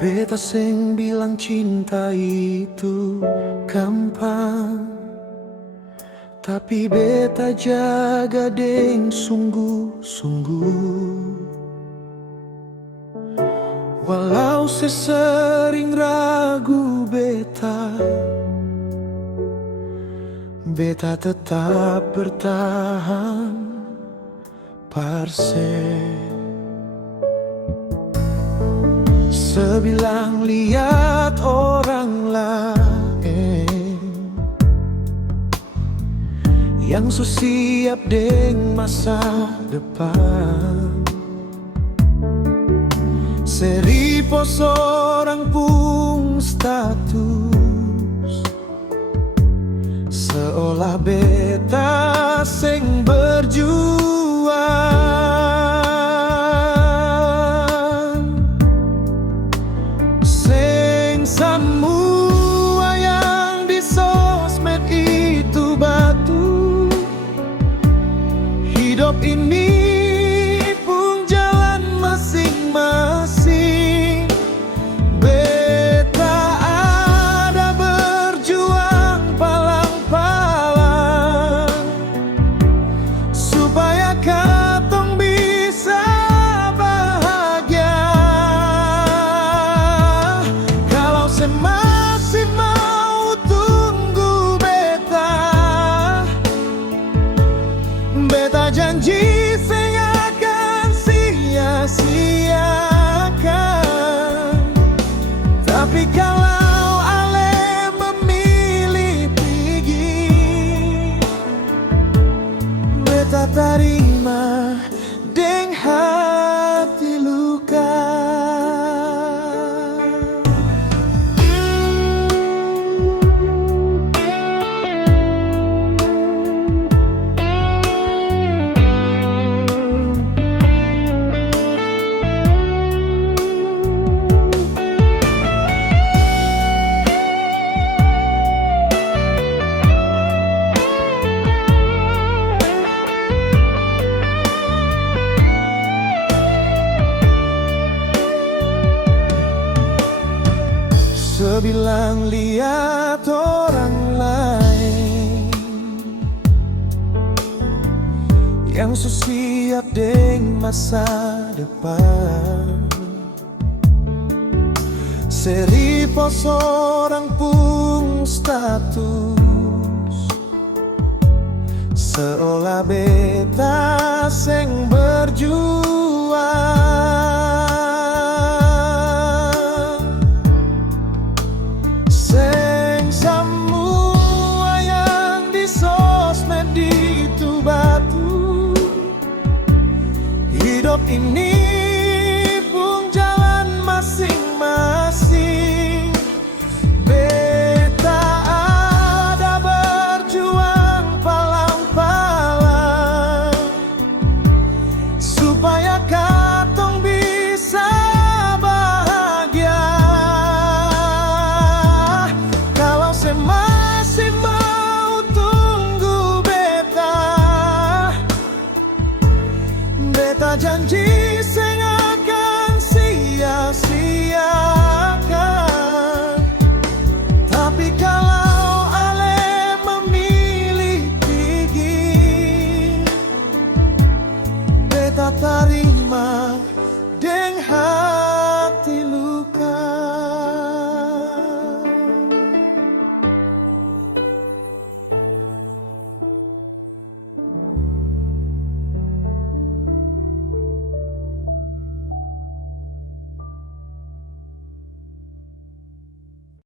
Beta sing bilang cinta itu gampang, tapi beta jaga deng sungguh-sungguh. Walau sesering ragu beta, beta tetap bertahan parse. Sebilang lihat orang lain yang so siap deng masa depan, seripo seorang pun status, seolah beta sing berjuang. Semua yang di sosmed itu batu, hidup ini pun jalan masing-masing. Beta ada berjuang palang-palang supaya katong bisa bahagia. Masih mau tunggu beta, beta janji sing akan sia-siakan. Tapi kalau ale memilih pergi, beta terima deng hati luka. Sebilang lihat orang lain yang so siap deng masa depan, seripo seorang pun status, seolah beta sing berjuang.